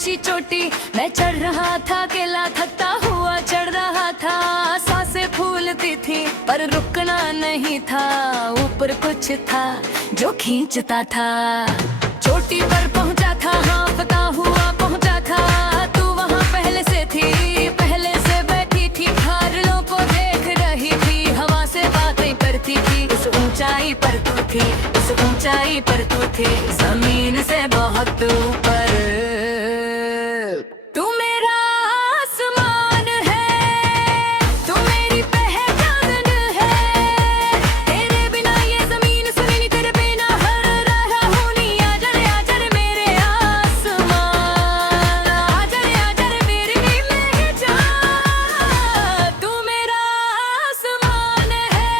ऊंची चोटी मैं चढ़ रहा था, अकेला थकता हुआ चढ़ रहा था। सांसें फूलती थी पर रुकना नहीं था, ऊपर कुछ था जो खींचता था। चोटी पर पहुंचा था, हाँफता हुआ पहुंचा था। तू वहाँ पहले से थी, पहले से बैठी थी, बादलों को देख रही थी, हवा से बातें करती थी। उस ऊंचाई पर तू थी, उस ऊंचाई पर तू थी, जमीन से बहुत ऊपर। तू मेरा आसमान है, तू मेरी पहचान है। तेरे बिना ये जमीन सुनी नहीं, तेरे बिना हर रहा हूँ नहीं। आजा रे आजा रे मेरे आसमान, आजा रे मेरी पहचान। तू मेरा आसमान है,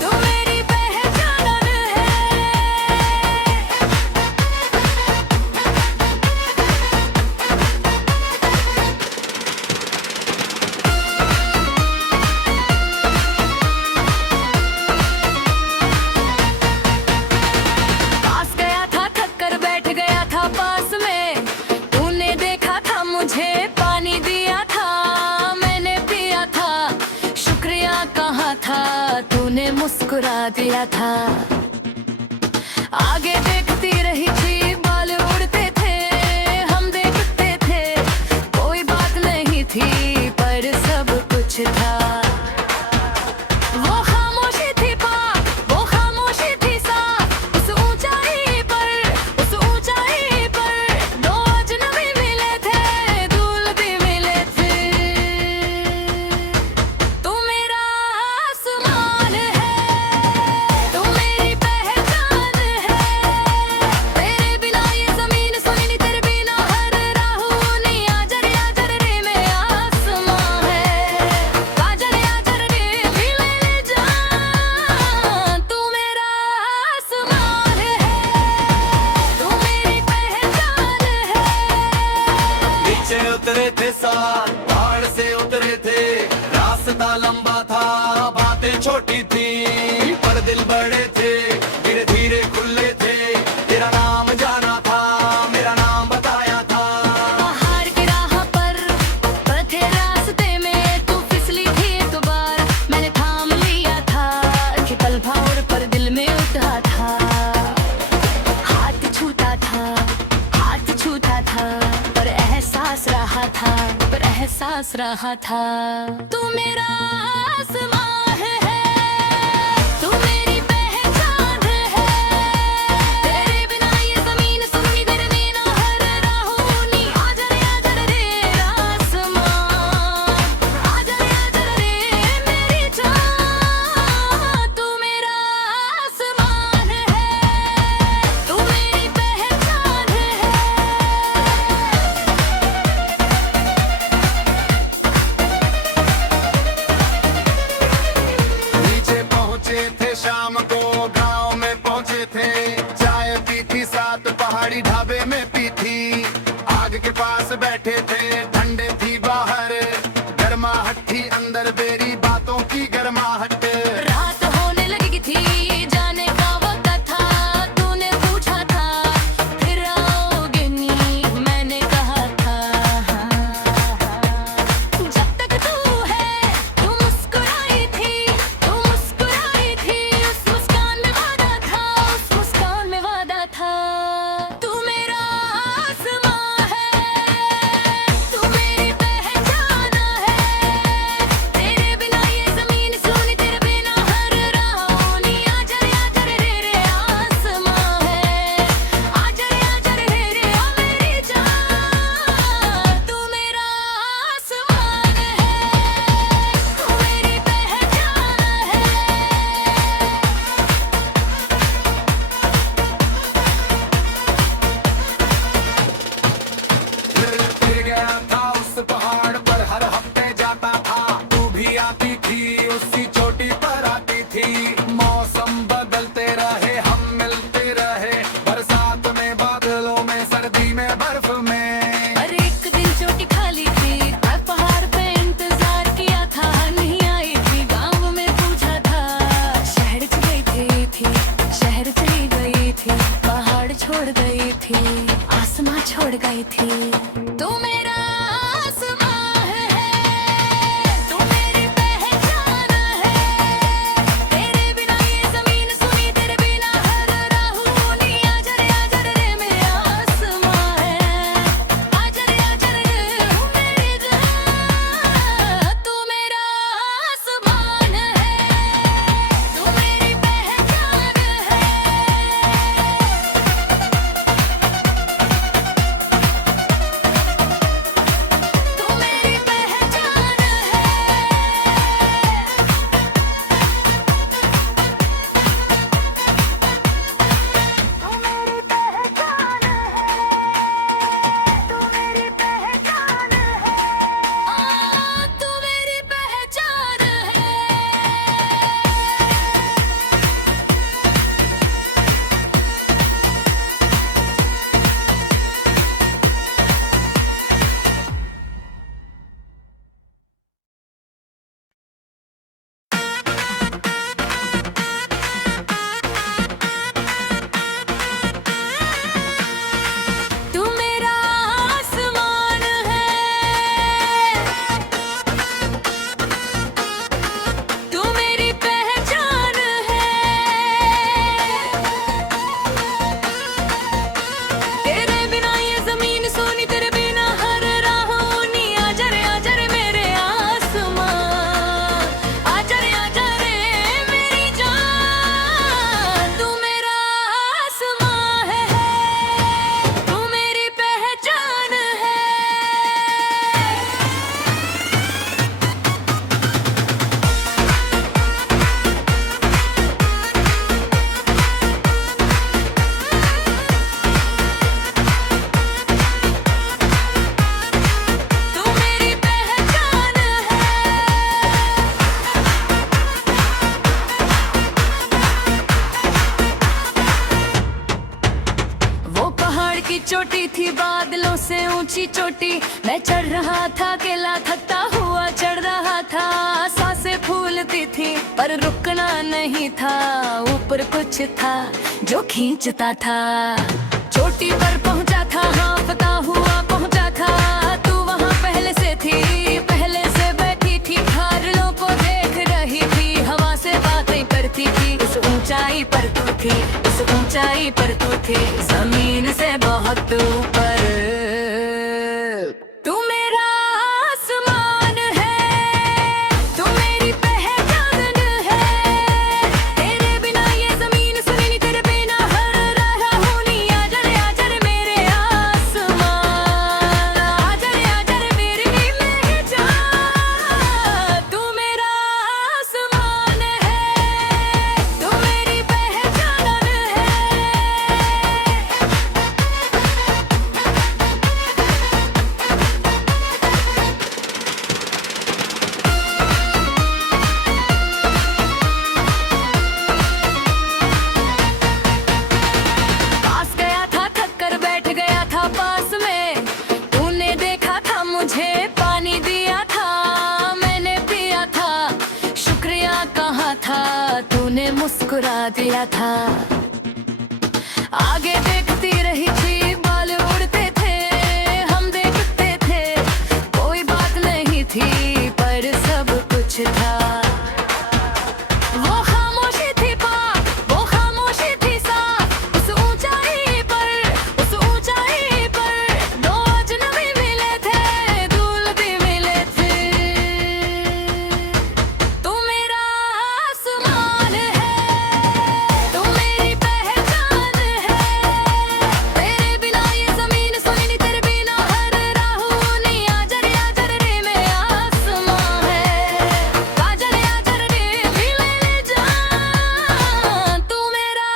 तू मेरी पहचान है। पास गया था, थक कर बैठ गया था पास में। तूने देखा था मुझे, पानी दिया था, मैंने पिया था। शुक्रिया कहा था, तूने मुस्कुरा दिया था। आगे देखती रही थी, बाल उड़ते थे, हम देखते थे। कोई बात नहीं थी पर सब कुछ था। वो खामोशी थी पाक, वो खामोशी थी साफ। उस ऊंचाई पर, उस ऊंचाई पर दो अजनबी मिले थे, दूल्हे भी मिले थे। तू मेरा आसमान है, तू मेरी पहचान है। तेरे बिना ये जमीन सुनी नहीं, तेरे बिना हर राहू नहीं। आजा रे मेरे आसमान है, आजा रे मिले जान। तू मेरा आसमान है, तू मेरी पहचान है। नीचे उतरे थे साथ, पहाड़ से उतरे थे। रास्ता लंबा था, बातें छोटी थी, पर दिल बड़े थे, धीरे धीरे खुले थे। तेरा नाम जाना था, मेरा नाम बताया था। पहाड़ की राह पर पथे रास्ते में तू फिसली थी एक बार, मैंने थाम लिया था। कि पल भावर पर दिल में उठा था, हाथ छूता था, हाथ छूता था, पर एहसास रहा था, पर एहसास रहा था। तू मेरा आसमान है, तू मेरी पहचान है। तेरे बिना ये जमीन सुनी, तेरे बिना हर राहू नहीं। आजा रे आसमान, आजा रे मेरी जान। तू मेरा आसमान है, तू मेरी पहचान है। नीचे पहुंचे थे शाम को, गांव में पहुंचे थे। चाय पी थी साथ, पहाड़ी ढाबे में पी थी। आग के पास बैठे थे, ठंडे थी बाहर, गर्माहट थी अंदर, मेरी बातों की गर्माहट। रात होने लगी थी, जाने का वक्त था। तूने पूछा था फिर आओगे नहीं, मैंने कहा था जब तक तू है। तू मुस्कुराई थी, तू मुस्कुराई थी। उस मुस्कान में वादा था, उस मुस्कान में वादा था। तू मेरा आसमां है, तू मेरी पहचान है। तेरे बिना थी। तू मेरा आसमां है, तू मेरी पहचान है। तेरे बिना ये जमीन सुनी, तेरे बिना हर राह सुनी। आजा रे मेरे आसमां है, आजा रे हूँ मेरी जान। तू मेरा आसमान है, तू मेरी पहचान है। तू मेरी पहचान है, तू मेरी पहचान है, तू मेरी पहचान है। तू मेरी पहचान है। तू मेरा आसमान है, तू मेरी पहचान है। तेरे बिना ये जमीन सोनी, तेरे बिना हर राह ऊनी। आजा रे मेरे आसमान, आजा रे मेरी जान। तू मेरा आसमान है, तू मेरी पहचान है। तू मेरी पहचान है। वो पहाड़ की चोटी थी बादलों से ऊंची चोटी। मैं चढ़ रहा था, अकेला थकता हुआ चढ़ रहा था। सांसें फूलती थी पर रुकना नहीं था। ऊपर कुछ था जो खींचता था। चोटी पर पहुंचा था, हाँफता हुआ पहुंचा था। तू वहाँ पहले से थी, पहले से बैठी थी। बादलों को देख रही थी, हवा से बातें करती थी। उस ऊंचाई पर तू थी, उस ऊंचाई पर तू थी, जमीन से बहुत ऊपर। तू मेरा आसमान है, तू मेरी पहचान है। तेरे बिना ये जमीन सुनी नहीं, तेरे बिना हर राह होनी। आजा रे मेरे आसमान, आजा रे मेरी जान। तू मेरा आसमान है, तू मेरी पहचान है। पास गया था, थक कर बैठ गया था पास में। तूने देखा था, मुझे पानी दिया था, मैंने पिया था। शुक्रिया कहा था, तूने मुस्कुरा दिया था। आगे देखती रही थी, बाल उड़ते थे, हम देखते थे। कोई बात नहीं थी पर सब कुछ था। वो खामोशी थी पाक, वो खामोशी थी साफ। उस ऊंचाई पर दो अजनबी मिले थे, दूल्हे भी मिले थे। तू मेरा आसमान है, तू मेरी पहचान है। तेरे बिना ये जमीन सुनी नहीं, तेरे बिना हर राह नहीं। आजा रे मेरे आसमान है, आजा रे मिले जान। तू मेरा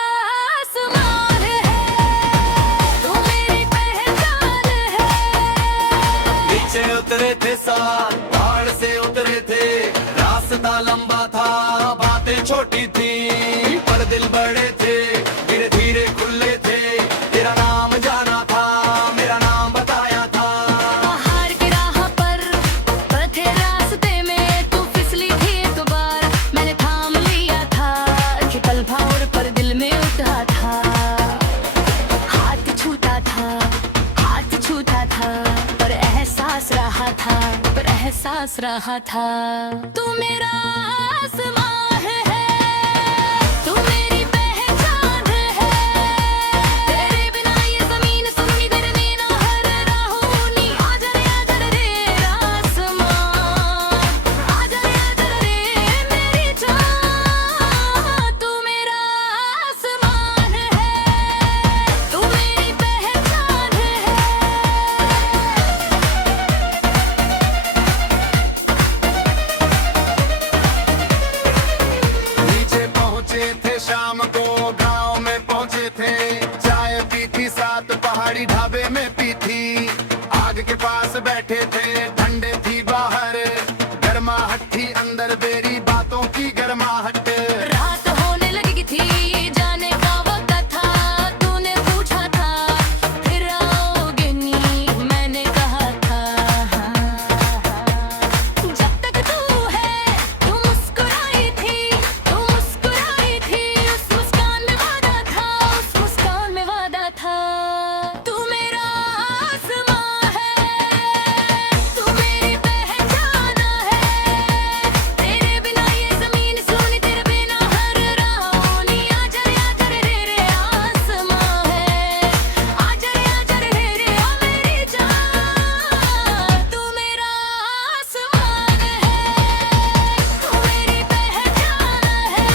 आसमान है, तू मेरी पहचान है। नीचे उतरे थे साथ, पहाड़ से उतरे थे। रास्ता लंबा था, बातें छोटी थी, पर दिल बड़े थे। धीरे धीरे खुले थे, तेरा नाम जाना था, मेरा नाम बताया था। पहाड़ की राह पर थे रास्ते में, तू फिसली थी एक बार, मैंने थाम लिया था। कि पल भावर पर दिल में उठा था, हाथ छूटा था, हाथ छूटा रहा था। तू मेरा आसमां है, तू मेरी पहचान है। तेरे बिना ये जमीन सुनी, तेरे बिना हर राह ऊनी। आजा रे आसमां, आजा रे मेरी जान। तू मेरा आसमान है, तू मेरी पहचान है। नीचे पहुंचे थे शाम को, गांव में पहुंचे थे। चाय पी थी साथ पहाड़ी ढाबे में पी थी। आग के पास बैठे थे, ठंडे थी बाहर। गर्माहट थी अंदर, मेरी बातों की गर्माहट। रात होने लगी थी, जाने का वक्त था। तूने पूछा था फिर आओगे नी, मैंने कहा था जब तक तू है। तू मुस्कुराई थी, तू मुस्कुराई थी। उस मुस्कान में वादा था, उस मुस्कान में वादा था। तू मेरा आसमां है, तू मेरी पहचान है। तेरे बिना ये जमीन सुनी, तेरे बिना हर राह ऊनी। आजा रे आसमां है, आजा रे मेरी जान। तू मेरा आसमान है, तू मेरी पहचान है।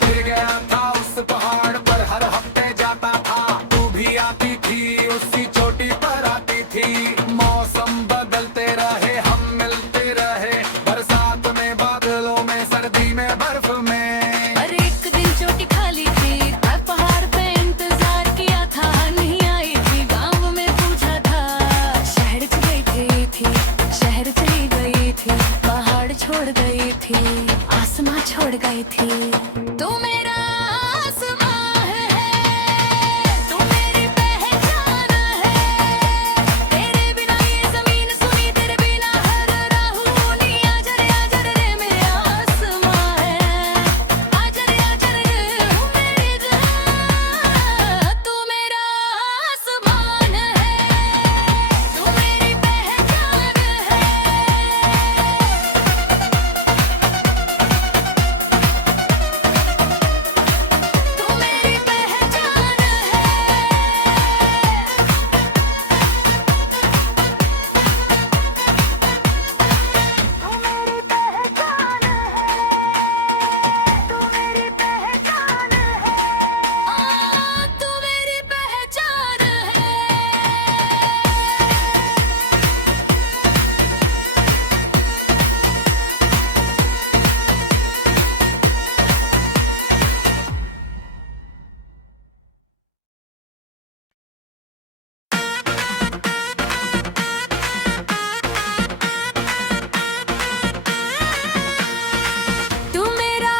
फिर गया था उस पहाड़ पर, हर हफ्ते जाता था। तू भी आती थी, उसी चोटी पर आती थी। मौसम बदलते रहे, हम मिलते रहे। बरसात में, बादलों में, सर्दी में, बर्फ में। और एक दिन चोटी खाली थी, मैं पहाड़ पे इंतजार किया था। नहीं आई थी, गांव में पूछा था। शहर चली गई थी, शहर चली गई थी। पहाड़ छोड़ गई थी, आसमां छोड़ गई थी। तू मेरा आसमां है, तू मेरी पहचान है। तेरे बिना ये जमीन सुनी, तेरे बिना हर राह ऊनी। आजा रे मेरे आसमां है, आजा रे मेरी जान। तू मेरा आसमान है, तू मेरी पहचान है। तू मेरी पहचान है, तू मेरी पहचान है। तू मेरी पहचान है, तू मेरी पहचान है। तू मेरा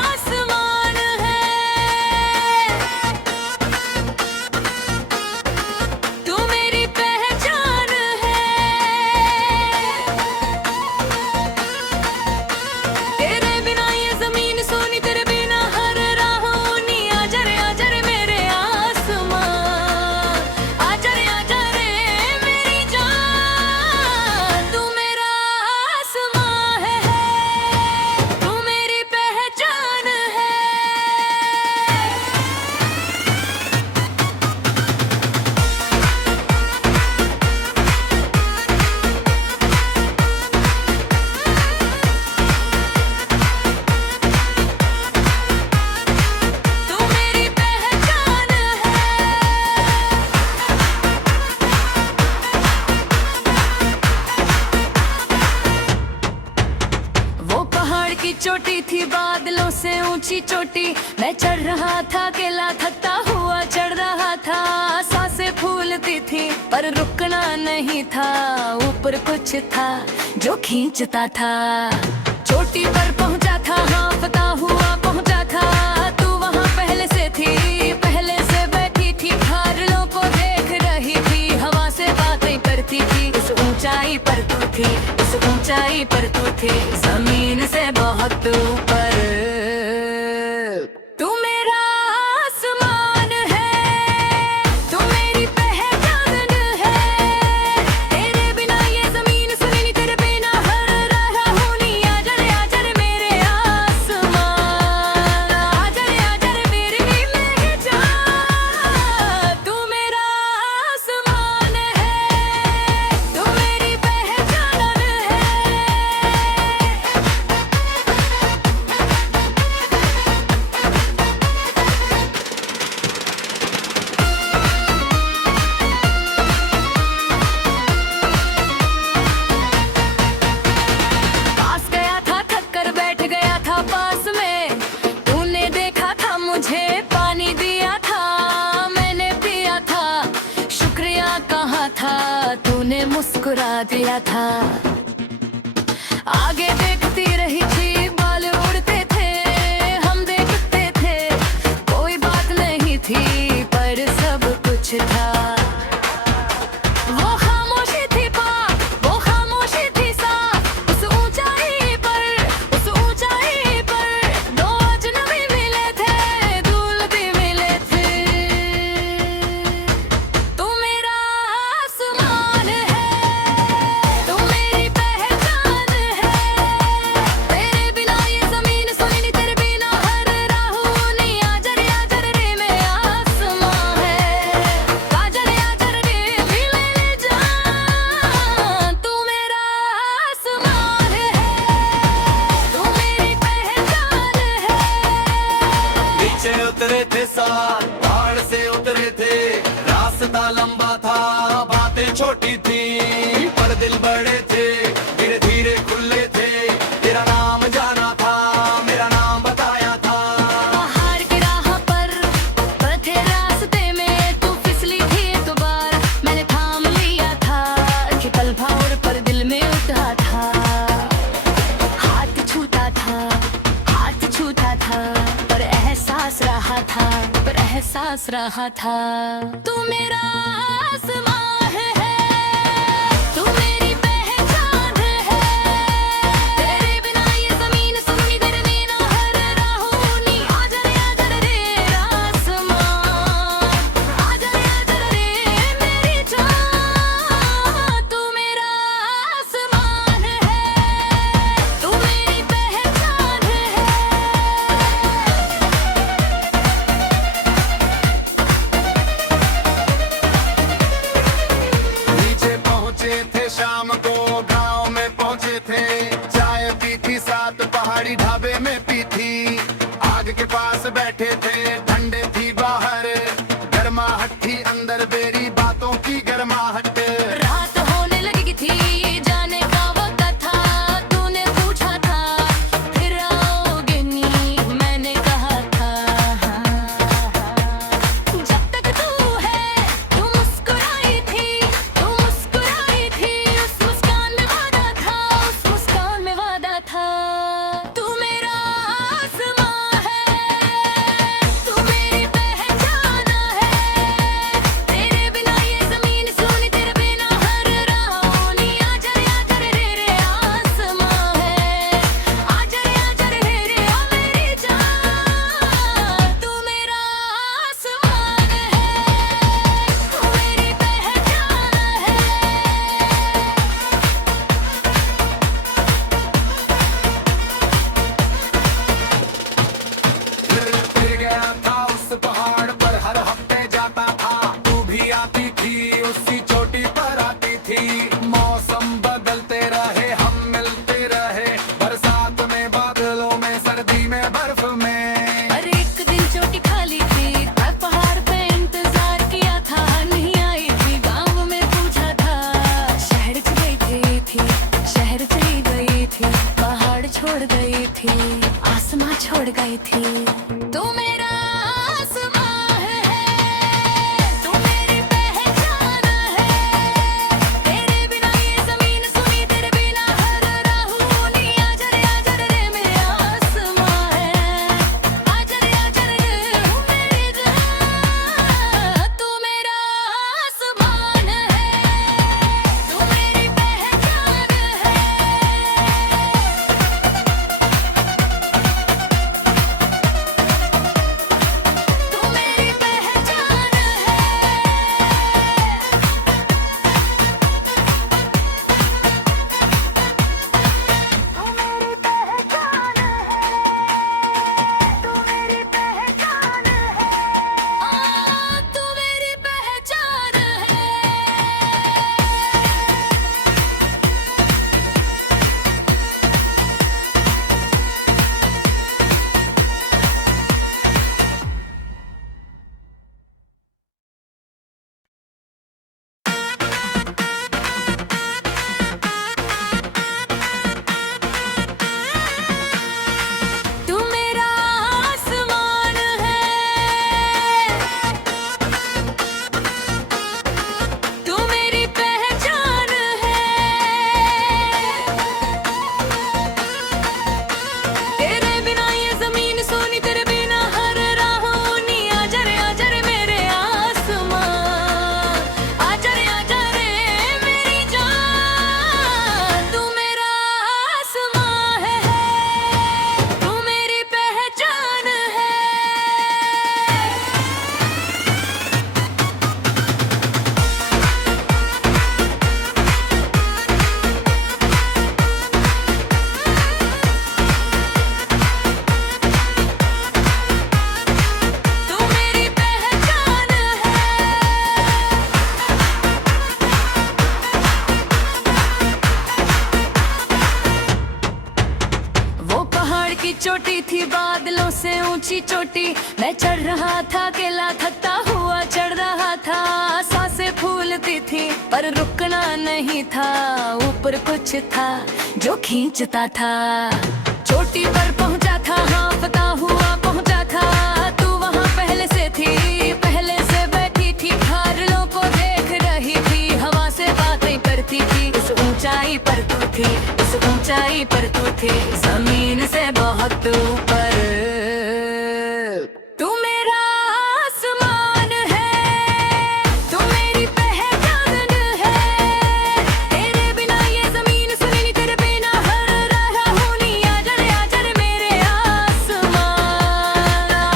आसमान है, तू मेरी पहचान है। तेरे बिना ये जमीन सोनी, तेरे बिना हर राह ऊनी। आजा रे मेरे आसमां, आजा रे मेरी जान। तू मेरा आसमां है, तू मेरी पहचान है। तू मेरी पहचान है। वो पहाड़ की चोटी थी, बादलों से ऊंची चोटी। मैं चढ़ रहा था, अकेला थकता हुआ चढ़ रहा था। सांसें फूलती थी पर रुकना नहीं था। ऊपर कुछ था जो खींचता था। चोटी पर पहुंचा था, हाँफता हुआ पहुंचा था। तू वहाँ पहले से थी, पहले से बैठी थी। बादलों को देख रही थी, हवा से बातें करती थी। इस ऊंचाई पर तू थी, इस ऊंचाई पर तू थी। जमीन से बहुत ऊपर। तू मेरा आसमान था तूने मुस्कुरा दिया था। आगे देखती रही थी बाल उड़ते थे, हम देखते थे कोई बात नहीं थी पर सब कुछ था। वो खामोशी थी पाक, वो खामोशी थी साफ, उस ऊंचाई पर दो अजनबी मिले थे, दूल्हे भी मिले थे। तू मेरा आसमान है, तू मेरी पहचान है, तेरे बिना ये जमीन सुनी नहीं, तेरे बिना हर राहू नहीं। आजर आजर रे में आसमां है, आजर आजर रे मिले ले जान। तू मेरा आसमान है, तू मेरी पहचान है। नीचे उतरे थे साथ, पहाड़ से उतरे थे, रास्ता लंबा था, बातें छोटी थी, पर दिल बड़े थे, धीरे धीरे खुले थे। तेरा नाम जाना था, मेरा नाम बताया था। पहाड़ की राह पर थे रास्ते में, तू फिसली थी एक बार, मैंने थाम लिया था कि पल भर पर दिल में उठा था। हाथ छूटा था, हाथ छूटा था, पर एहसास रहा था, पर एहसास रहा था। तू मेरा आसमां है, तू मेरी पहचान है, तेरे बिना ये जमीन सुनी, तेरे बिना हर राहू नहीं। आजर आजर रे आसमां, आजर आजर रे मेरी जान। तू मेरा आसमान है, तू मेरी पहचान है। नीचे पहुंचे थे शाम को, गांव में पहुंचे थे, चाय पी थी साथ पहाड़ी ढाबे में पी थी। आग के पास बैठे थे, ठंडे थी बाहर, गर्माहट थी अंदर, बेरी बातों की गर्माहट। रात होने लगी थी, जाने का वक्त था, तूने पूछा था फिर आओगे नहीं, मैंने कहा था जब तक तू है। तू मुस्कुराई थी, तू मुस्कुराई थी, उस मुस्कान में वादा था, उस मुस्कान में वादा था। तू मेरा आसमां है, तू मेरी पहचान है, तेरे बिना बादलों से ऊंची चोटी मैं चढ़ रहा था, अकेला थकता हुआ चढ़ रहा था। सांसें फूलती थी पर रुकना नहीं था, ऊपर कुछ था जो खींचता था। चोटी पर पहुंचा था, हाँफता हुआ पहुंचा था। तू वहाँ पहले से थी, पहले से बैठी थी, बादलों को देख रही थी, हवा से बातें करती थी। उस ऊंचाई पर तू थी, उस ऊंचाई पर तू थी, जमीन से बहुत ऊपर। तू मेरा आसमान है, तू मेरी पहचान है। तेरे बिना ये जमीन सुनी नहीं, तेरे बिना हर रहा हूँ नहीं। आजा रे मेरे आसमान,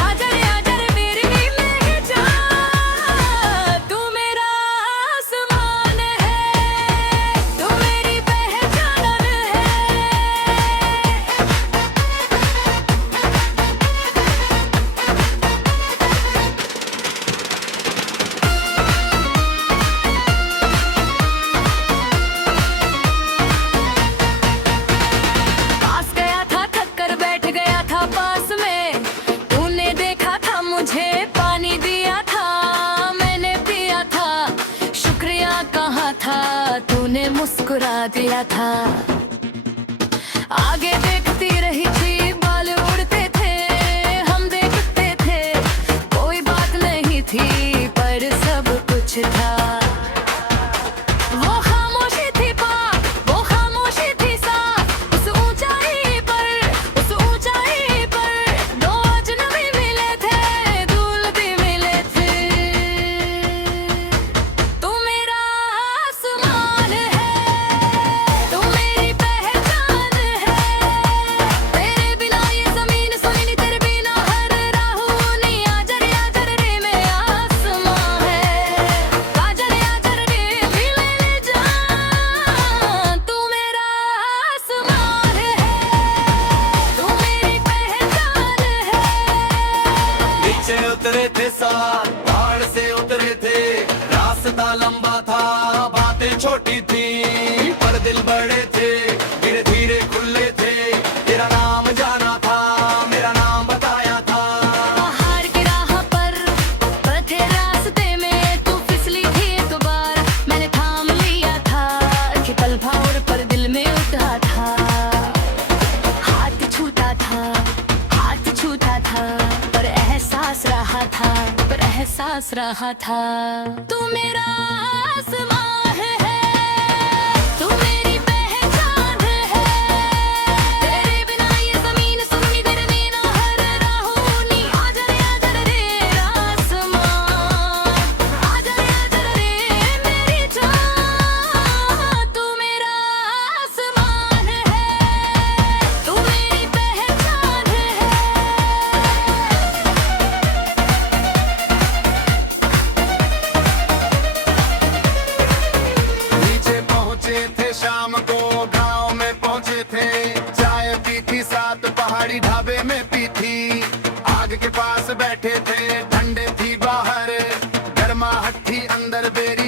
आजा रे मेरी पहचान। तू मेरा आसमान है, तू मेरी पहचान है। पास गया था, थक कर बैठ गया था पास में। तूने देखा था मुझे, पानी दिया था, मैंने पिया था। शुक्रिया कहा था, तूने मुस्कुरा दिया था। आगे देखती रही थी, बाल उड़ते थे, हम देखते थे। कोई बात नहीं थी पर सब कुछ था। वो खामोशी थी पाक, वो खामोशी थी साफ। उस ऊंचाई पर, उस ऊंचाई पर दो अजनबी मिले थे, दूल्हे भी मिले थे। तू मेरा आसमान है, तू मेरी पहचान है। तेरे बिना ये जमीन सुनी नहीं, तेरे बिना हर राहू नहीं। आजा रे मेरे आसमान है, आजा रे मिले जान। तू मेरा आसमान है, तू मेरी पहचान है। नीचे उतरे थे साथ, पहाड़ से उतरे थे। रास्ता लंबा था, बातें छोटी थी, पर दिल बड़े थे, धीरे धीरे खुले थे। तेरा नाम जाना था, मेरा नाम बताया था। पहाड़ की राह पर पथे रास्ते में तू फिसली थी एक बार, मैंने थाम लिया था कि पल भावर पर दिल में उठा था। हाथ छूता था, हाथ छूता था, पर एहसास रहा था, पर एहसास रहा था। तू मेरा आसमान है, तू मेरी पहचान है। तेरे बिना ये जमीन सुनी, तेरे बिना हर राहू नहीं। आजा रे आसमान, आजा रे मेरी जान। तू मेरा आसमान है, तू मेरी पहचान है। नीचे पहुंचे थे शाम को, गांव में पहुंचे थे। चाय पी थी साथ, पहाड़ी ढाबे में पी थी। आग के पास बैठे थे, ठंडे थी बाहर, गर्माहट थी अंदर बेरी